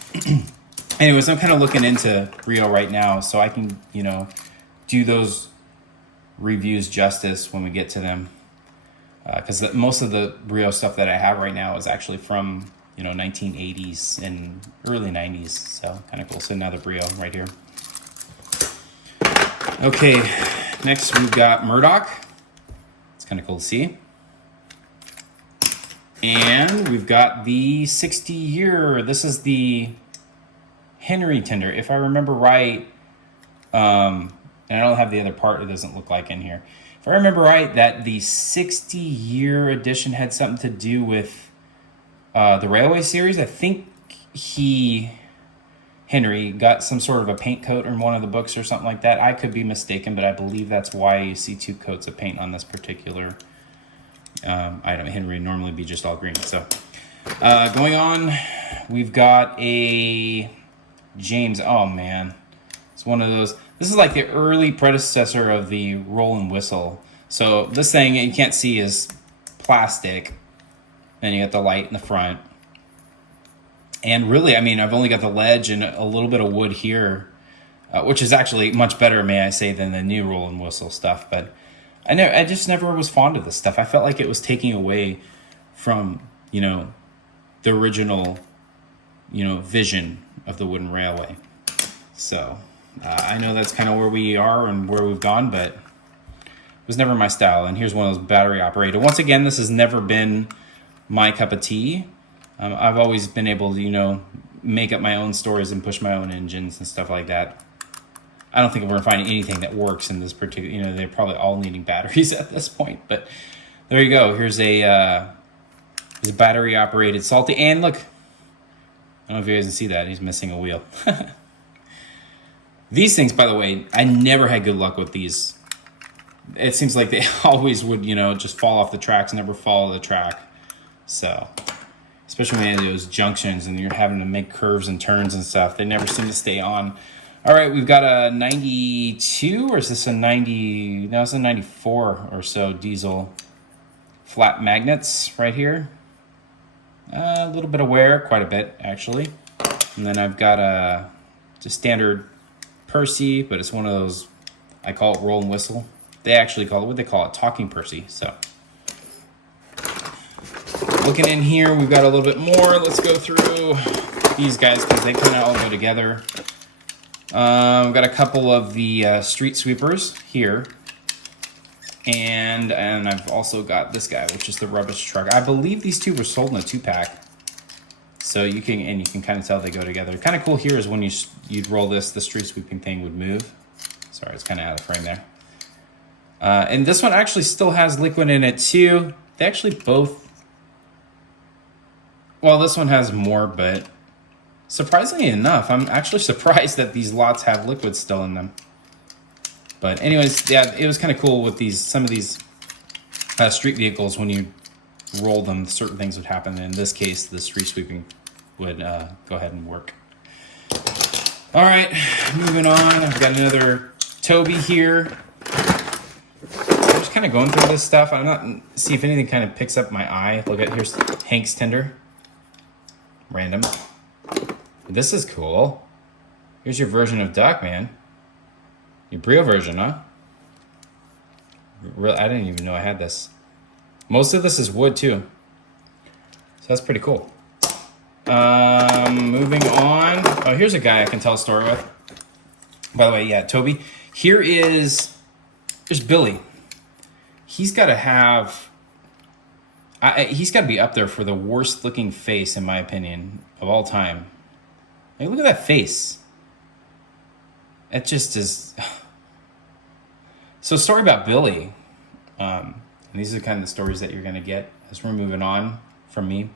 anyways, I'm kind of looking into Brio right now so I can, do those reviews justice when we get to them. Because most of the Brio stuff that I have right now is actually from 1980s and early 90s. So kind of cool. So another Brio right here. Okay, next we've got Murdoch. It's kind of cool to see. And we've got the 60-year. This is the Henry tender, if I remember right. And I don't have the other part. It doesn't look like in here. If I remember right, that the 60-year edition had something to do with the Railway series. I think Henry, got some sort of a paint coat in one of the books or something like that. I could be mistaken, but I believe that's why you see two coats of paint on this particular item. Henry would normally be just all green. So going on, we've got a James. Oh, man. It's one of those. This is like the early predecessor of the roll and whistle. So this thing you can't see is plastic. Then you got the light in the front. And really, I've only got the ledge and a little bit of wood here, which is actually much better, may I say, than the new roll and whistle stuff. But I just never was fond of this stuff. I felt like it was taking away from, the original, vision of the wooden railway. So I know that's kind of where we are and where we've gone, but it was never my style. And here's one of those battery operated. Once again, this has never been my cup of tea. I've always been able to, make up my own stories and push my own engines and stuff like that. I don't think we're going to find anything that works in this particular, they're probably all needing batteries at this point. But there you go. Here's a battery operated Salty. And look, I don't know if you guys can see that. He's missing a wheel. These things, by the way, I never had good luck with these. It seems like they always would, just fall off the tracks, never follow the track. So, especially when you have those junctions and you're having to make curves and turns and stuff, they never seem to stay on. All right, we've got a 92, or is this a 90? No, it's a 94 or so diesel flat magnets right here. A little bit of wear, quite a bit actually. And then I've got a just standard Percy, but it's one of those, I call it roll and whistle. They actually call it, what they call it, talking Percy. So looking in here, we've got a little bit more. Let's go through these guys because they kind of all go together. We've got a couple of the street sweepers here. And I've also got this guy, which is the rubbish truck. I believe these two were sold in a 2-pack. So you can kind of tell they go together. Kind of cool here is when you'd roll this, the street sweeping thing would move. Sorry, it's kind of out of frame there. And this one actually still has liquid in it too. They actually both, well, this one has more, but surprisingly enough, I'm actually surprised that these lots have liquid still in them. But anyways, yeah, it was kind of cool with some of these street vehicles. When you roll them, certain things would happen. In this case, the street sweeping would go ahead and work. All right, moving on. I've got another Toby here. I'm just kind of going through this stuff. I'm not see if anything kind of picks up my eye. Look at here's Hank's Tender. Random. This is cool. Here's your version of Duck, man. Your Brio version, huh? I didn't even know I had this. Most of this is wood too, so that's pretty cool. Moving on. Oh, here's a guy I can tell a story with. By the way, yeah, Toby. Here's Billy. He's got to have. He's got to be up there for the worst looking face, in my opinion, of all time. Like, look at that face. It just is. So, story about Billy. And these are kind of the stories that you're going to get as we're moving on from me.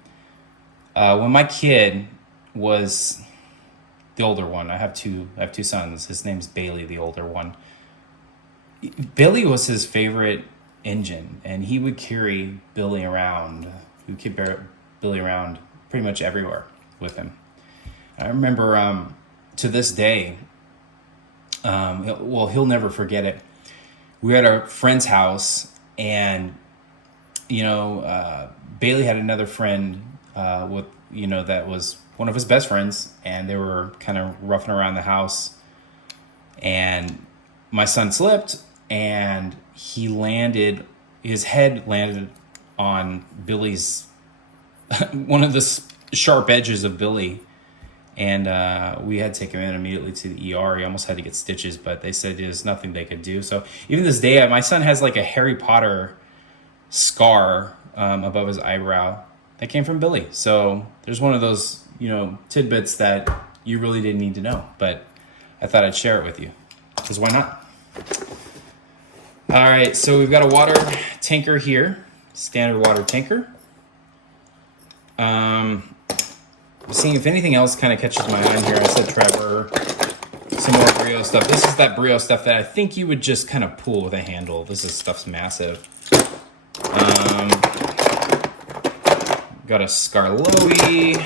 When my kid was the older one, I have two sons. His name's Bailey, the older one. Billy was his favorite engine, and he would carry Billy around. He would carry Billy around pretty much everywhere with him. I remember to this day, he'll never forget it. We were at a friend's house, and Bailey had another friend that was one of his best friends, and they were kind of roughing around the house, and my son slipped, and his head landed on Billy's one of the sharp edges of Billy. And we had to take him in immediately to the ER. He almost had to get stitches, but they said there's nothing they could do. So even this day, my son has like a Harry Potter scar above his eyebrow that came from Billy. So there's one of those, tidbits that you really didn't need to know. But I thought I'd share it with you, because why not? All right, so we've got a water tanker here, standard water tanker. Seeing if anything else kind of catches my eye here. I said Trevor, some more Brio stuff. This is that Brio stuff that I think you would just kind of pull with a handle. Stuff's massive. Got a Scarloey,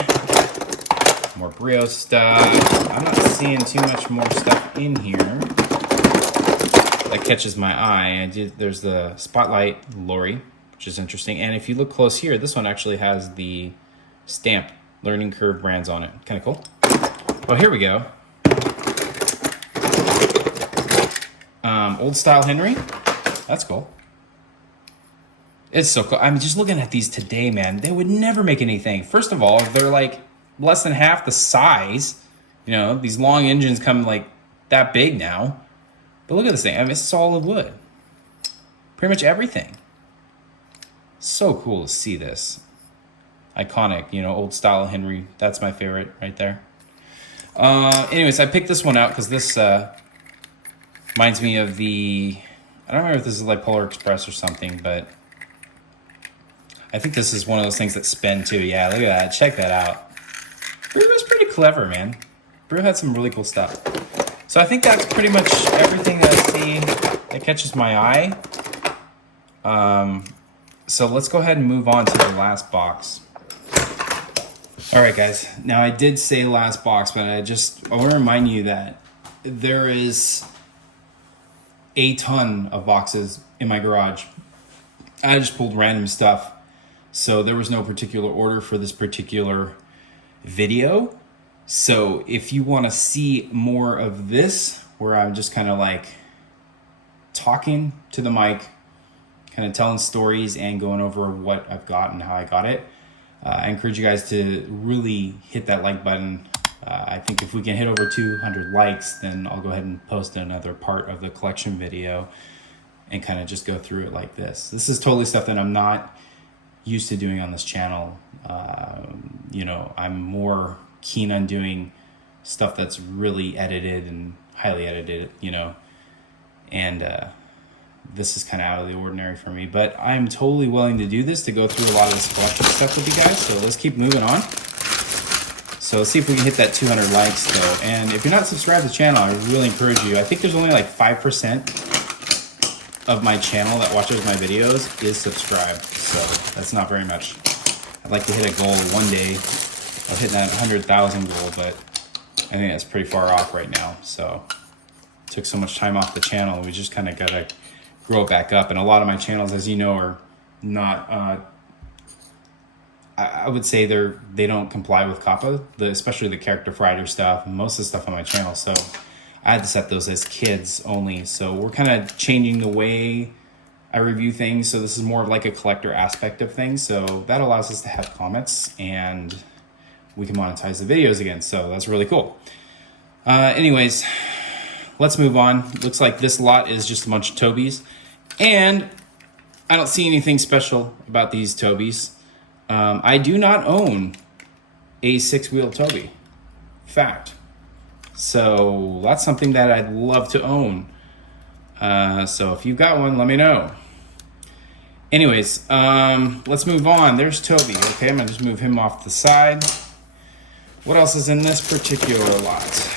more Brio stuff. I'm not seeing too much more stuff in here that catches my eye. There's the Spotlight lorry, which is interesting. And if you look close here, this one actually has the stamp Learning Curve brands on it. Kind of cool. Oh, here we go. Old style Henry. That's cool. It's so cool. I'm just looking at these today, man. They would never make anything. First of all, they're like less than half the size. These long engines come like that big now. But look at this thing. It's solid wood. Pretty much everything. So cool to see this. Iconic, old style Henry. That's my favorite right there. Anyways, I picked this one out because this reminds me of I don't remember if this is like Polar Express or something, but I think this is one of those things that spin too. Yeah, look at that. Check that out. Brew was pretty clever, man. Brew had some really cool stuff. So I think that's pretty much everything that I see that catches my eye. So let's go ahead and move on to the last box. All right, guys. Now, I did say last box, but I want to remind you that there is a ton of boxes in my garage. I just pulled random stuff, so there was no particular order for this particular video. So if you want to see more of this, where I'm just kind of like talking to the mic, kind of telling stories and going over what I've got and how I got it, I encourage you guys to really hit that like button. I think if we can hit over 200 likes, then I'll go ahead and post another part of the collection video. and kind of just go through it like this. This is totally stuff that I'm not used to doing on this channel. You know, I'm more keen on doing stuff that's really edited and highly edited, you know, and this is kind of out of the ordinary for me, but I'm totally willing to do this, to go through a lot of this collection stuff with you guys. So let's keep moving on. So let's see if we can hit that 200 likes though. And if you're not subscribed to the channel, I really encourage you. I think there's only like 5% of my channel that watches my videos is subscribed. So that's not very much. I'd like to hit a goal one day of hitting that 100,000 goal, but I think that's pretty far off right now. So took so much time off the channel. We just kind of got to grow it back up. And a lot of my channels, as you know, are not, I would say they don't comply with COPPA, especially the character fighter stuff and most of the stuff on my channel. So I had to set those as kids only. So we're kind of changing the way I review things. So this is more of like a collector aspect of things. So that allows us to have comments and we can monetize the videos again. So that's really cool. Anyways, let's move on. Looks like this lot is just a bunch of Tobies. And I don't see anything special about these Tobies. I do not own a 6-wheel Toby. Fact. So that's something that I'd love to own. So if you've got one, let me know. Anyways, let's move on. There's Toby. Okay, I'm gonna just move him off the side. What else is in this particular lot?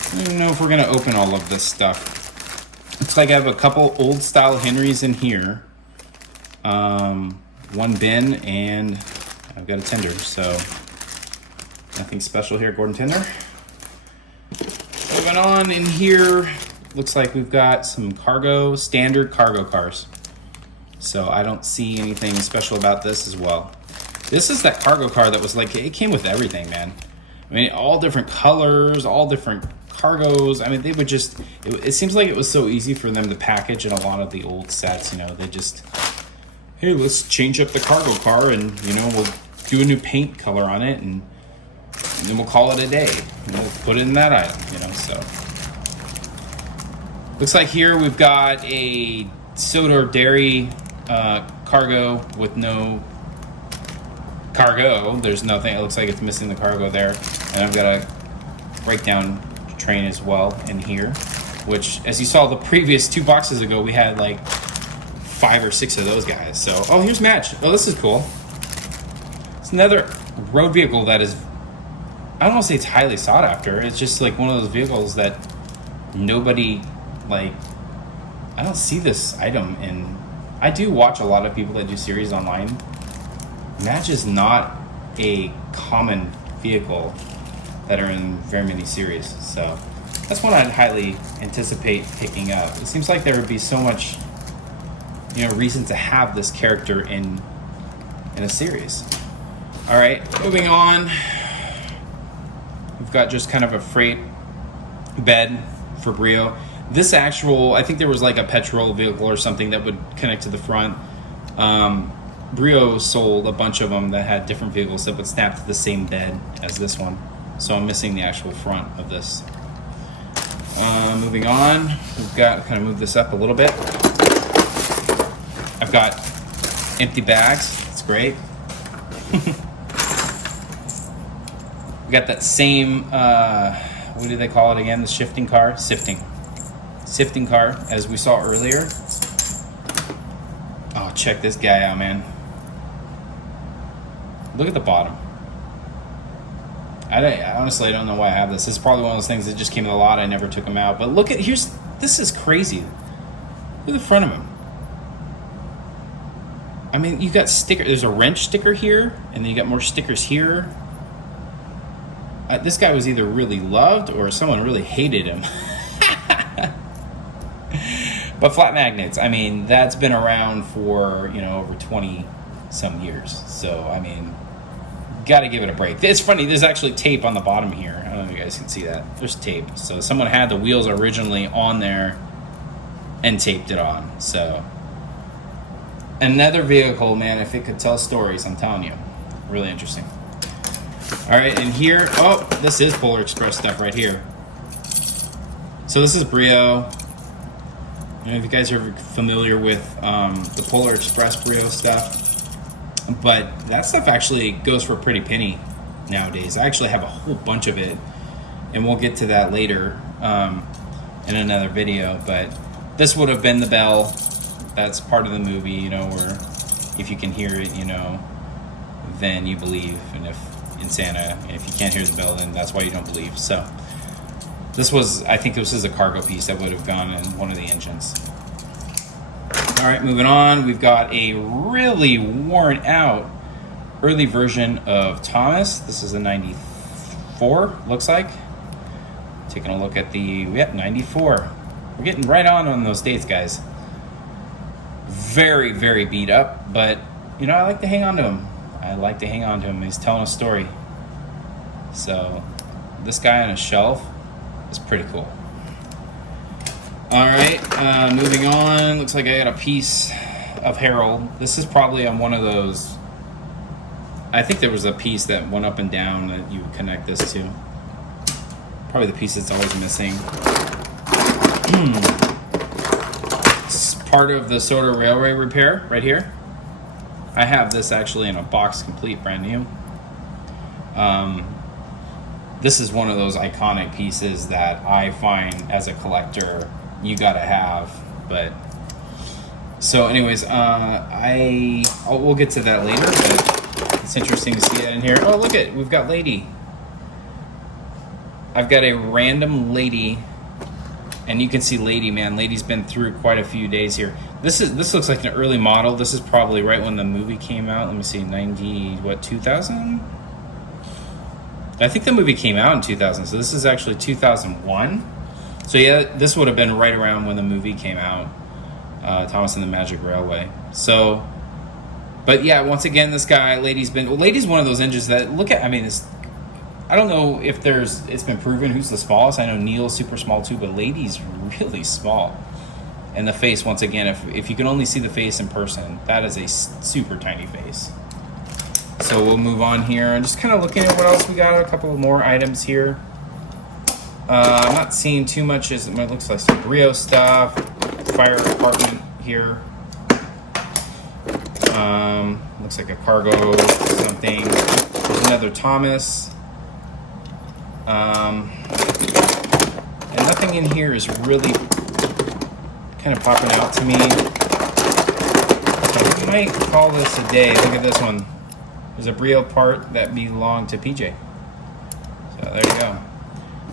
I don't even know if we're gonna open all of this stuff. Looks like I have a couple old style Henrys in here. One bin, and I've got a tender, so nothing special here, Gordon Tender. Moving on in here, looks like we've got some standard cargo cars. So I don't see anything special about this as well. This is that cargo car that was like, it came with everything, man. I mean, all different colors, all different cargos. I mean, they would just, it seems like it was so easy for them to package in a lot of the old sets, you know, they just, hey, let's change up the cargo car and, you know, we'll do a new paint color on it and then we'll call it a day. And we'll put it in that item, you know, so. Looks like here we've got a soda or dairy cargo with no cargo. There's nothing. It looks like it's missing the cargo there. And I've got a breakdown train as well in here, which, as you saw the previous 2 boxes ago, we had like 5 or 6 of those guys. So, oh, here's Match. Oh, this is cool. It's another road vehicle that is, I don't want to say it's highly sought after. It's just like one of those vehicles that nobody, like, I don't see this item in. I do watch a lot of people that do series online. Match is not a common vehicle that are in very many series. So that's one I'd highly anticipate picking up. It seems like there would be so much, you know, reason to have this character in a series. All right, moving on. We've got just kind of a freight bed for Brio. This actual, I think there was like a petrol vehicle or something that would connect to the front. Brio sold a bunch of them that had different vehicles that would snap to the same bed as this one. So I'm missing the actual front of this. Moving on, we've got, kind of move this up a little bit. I've got empty bags. That's great. We got that same, what do they call it again? The shifting car? Sifting car, as we saw earlier. Oh, check this guy out, man. Look at the bottom. I honestly don't know why I have this. This is probably one of those things that just came in a lot. I never took them out. But look at, this is crazy. Look at the front of him. I mean, you got sticker. There's a wrench sticker here, and then you got more stickers here. This guy was either really loved or someone really hated him. But flat magnets, I mean, that's been around for, you know, over 20 some years. So, I mean, got to give it a break. It's funny, there's actually tape on the bottom here. I don't know if you guys can see that. There's tape. So someone had the wheels originally on there and taped it on. So another vehicle, man, if it could tell stories, I'm telling you. Really interesting. All right, and here, oh, this is Polar Express stuff right here. So this is Brio. You know, if you guys are familiar with the Polar Express Brio stuff, but that stuff actually goes for a pretty penny nowadays. I actually have a whole bunch of it, and we'll get to that later in another video. But this would have been the bell. That's part of the movie, you know, where if you can hear it, you know, then you believe, and if in Santa, and if you can't hear the bell, then that's why you don't believe. So this was, I think this is a cargo piece that would have gone in one of the engines. All right, moving on. We've got a really worn out early version of Thomas. This is a 94, looks like. Taking a look at the, 94. We're getting right on those dates, guys. Very, very beat up, but, you know, I like to hang on to him. I like to hang on to him. He's telling a story. So this guy on a shelf is pretty cool. All right, moving on. Looks like I got a piece of Harold. This is probably on one of those. I think there was a piece that went up and down that you would connect this to. Probably the piece that's always missing. It's part of the Sort of Railway repair right here. I have this actually in a box complete, brand new. This is one of those iconic pieces that I find as a collector you gotta have. But so anyways, we'll get to that later, but it's interesting to see that in here. Oh, look at, we've got Lady. I've got a random Lady, and you can see Lady, man. Lady's been through quite a few days here. This looks like an early model. This is probably right when the movie came out. Let me see, 2000? I think the movie came out in 2000, so this is actually 2001. So yeah, this would have been right around when the movie came out, Thomas and the Magic Railway. So, but yeah, once again, this guy, Lady's one of those engines that, look at, I mean, I don't know if it's been proven who's the smallest. I know Neil's super small too, but Lady's really small. And the face, once again, if you can only see the face in person, that is a super tiny face. So we'll move on here and just kind of looking at what else we got. A couple more items here. I'm not seeing too much as it looks like some Brio stuff. Fire department here. Looks like a cargo something. There's another Thomas. And nothing in here is really kind of popping out to me. I might call this a day. Look at this one. There's a Brio part that belonged to PJ. So there you go.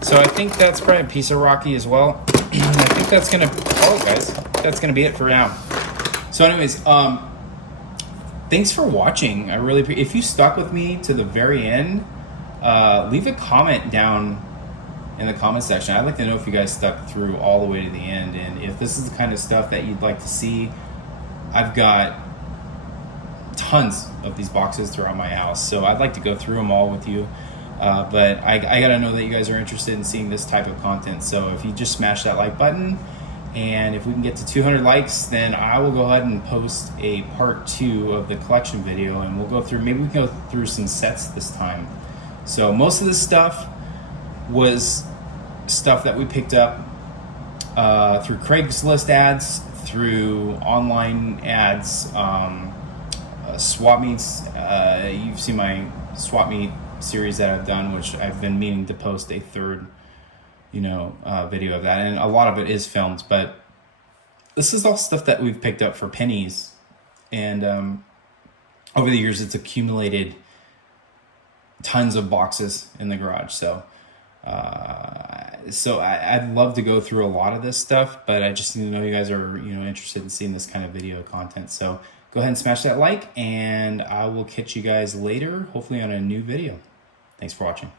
So I think that's probably a piece of Rocky as well. I think that's gonna, guys, that's gonna be it for now. So anyways, thanks for watching. I really if you stuck with me to the very end, leave a comment down in the comment section. I'd like to know if you guys stuck through all the way to the end, and if this is the kind of stuff that you'd like to see. I've got tons of these boxes throughout my house, so I'd like to go through them all with you. But I gotta know that you guys are interested in seeing this type of content. So if you just smash that like button, and if we can get to 200 likes, then I will go ahead and post a part 2 of the collection video, and we'll go through, maybe we can go through some sets this time. So most of this stuff was stuff that we picked up through Craigslist ads, through online ads, swap meets. You've seen my swap meet series that I've done, which I've been meaning to post a third, video of that, and a lot of it is filmed, but this is all stuff that we've picked up for pennies, and over the years it's accumulated tons of boxes in the garage. So I'd love to go through a lot of this stuff, but I just need to know you guys are interested in seeing this kind of video content. So go ahead and smash that like, and I will catch you guys later, hopefully on a new video. Thanks for watching.